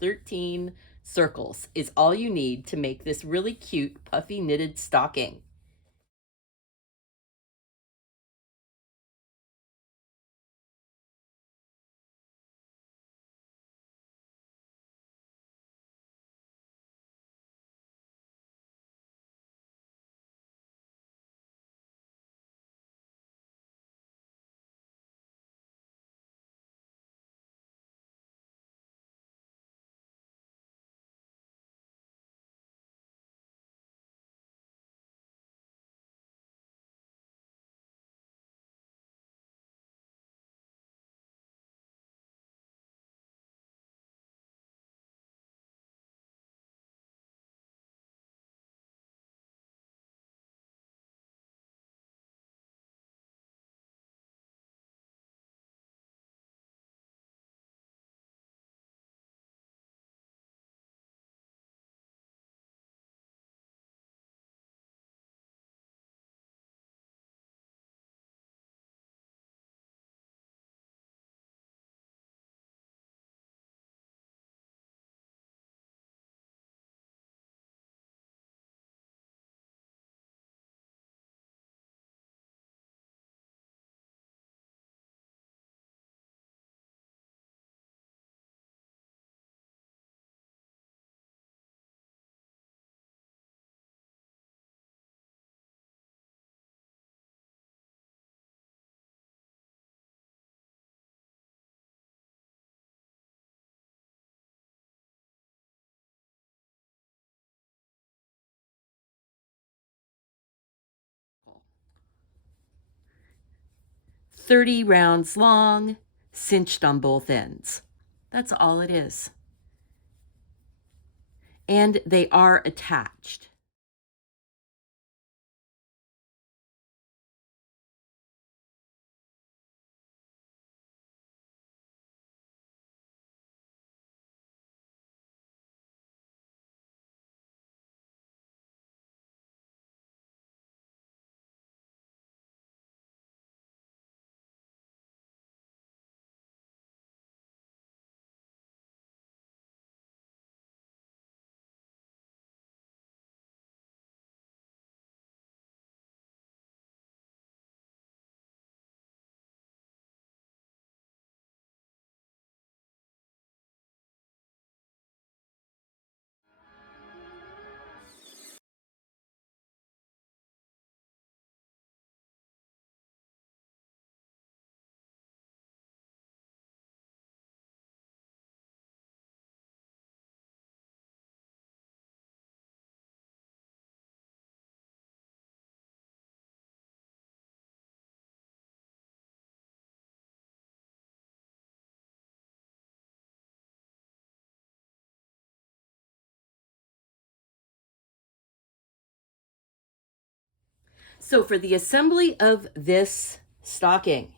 13 circles is all you need to make this really cute puffy knitted stocking. "30 rounds long, cinched on both ends." That's all it is. And they are attached. So for the assembly of this stocking,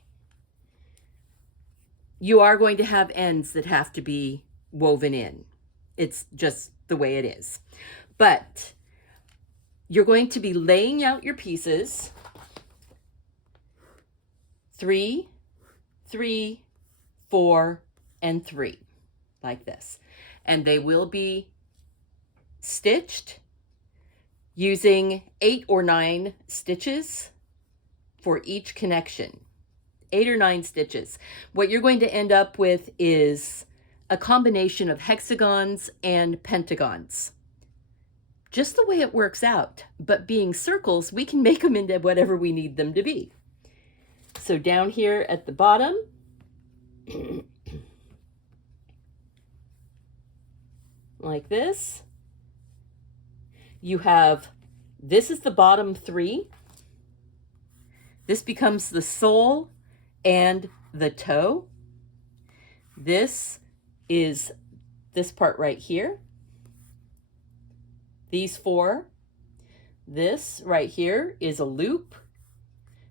you are going to have ends that have to be woven in. It's just the way it is. But you're going to be laying out your pieces 3, 3, 4, and 3, like this. And they will be stitched using 8 or 9 stitches for each connection. 8 or 9 stitches. What you're going to end up with is a combination of hexagons and pentagons. Just the way it works out, but being circles, we can make them into whatever we need them to be. So down here at the bottom, like this, you have, this is the bottom 3. This becomes the sole and the toe. This is this part right here. These 4. This right here is a loop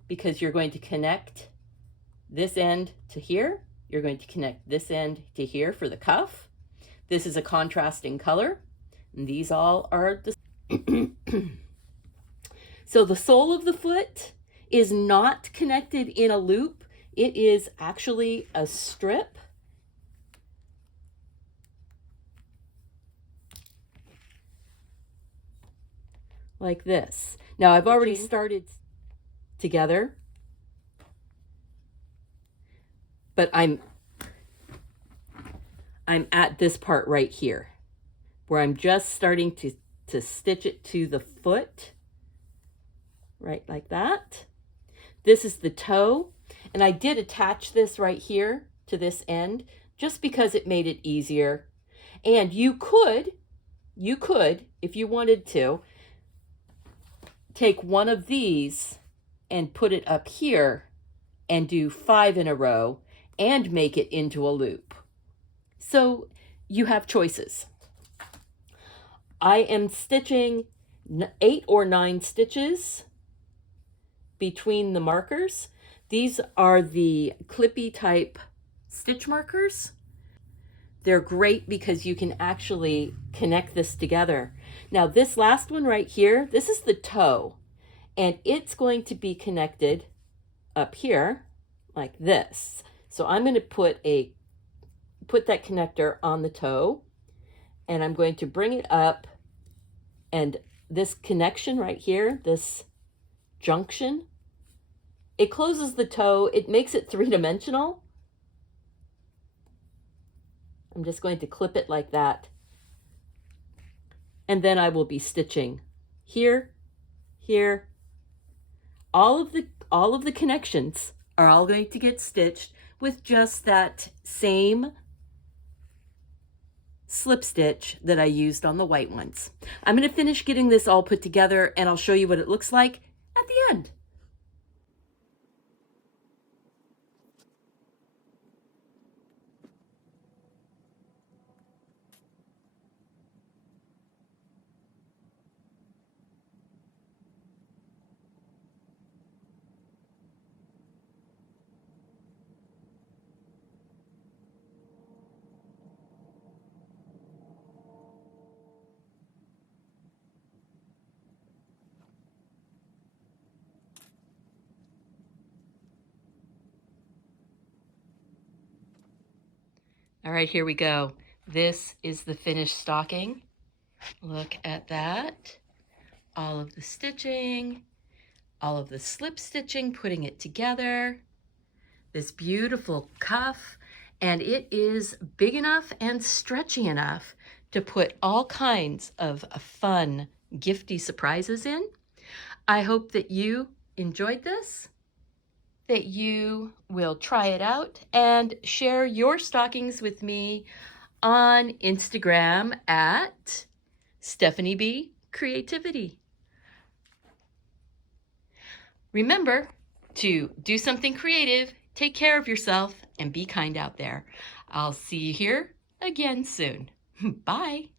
because you're going to connect this end to here. You're going to connect this end to here for the cuff. This is a contrasting color. And these all are the So the sole of the foot is not connected in a loop. It is actually a strip. like this. Now I've already started together, but I'm at this part right here where I'm just starting to stitch it to the foot, right like that. This is the toe, and I did attach this right here to this end just because it made it easier. And you could, if you wanted to, take one of these and put it up here and do 5 in a row and make it into a loop. So you have choices. I am stitching 8 or 9 stitches between the markers. These are the Clippy type stitch markers. They're great because you can actually connect this together. Now this last one right here, this is the toe, and it's going to be connected up here like this. So I'm going to put that connector on the toe, and I'm going to bring it up, and this connection right here, this junction, it closes the toe. It makes it 3-dimensional. I'm just going to clip it like that. And then I will be stitching here, here. All of the connections are all going to get stitched with just that same slip stitch that I used on the white ones. I'm going to finish getting this all put together, and I'll show you what it looks like at the end. All right, here we go. This is the finished stocking. Look at that. All of the stitching, all of the slip stitching, putting it together. This beautiful cuff, and it is big enough and stretchy enough to put all kinds of fun, gifty surprises in. I hope that you enjoyed this, that you will try it out and share your stockings with me on Instagram at Stephanie B Creativity. Remember to do something creative, take care of yourself, and be kind out there. I'll see you here again soon. Bye.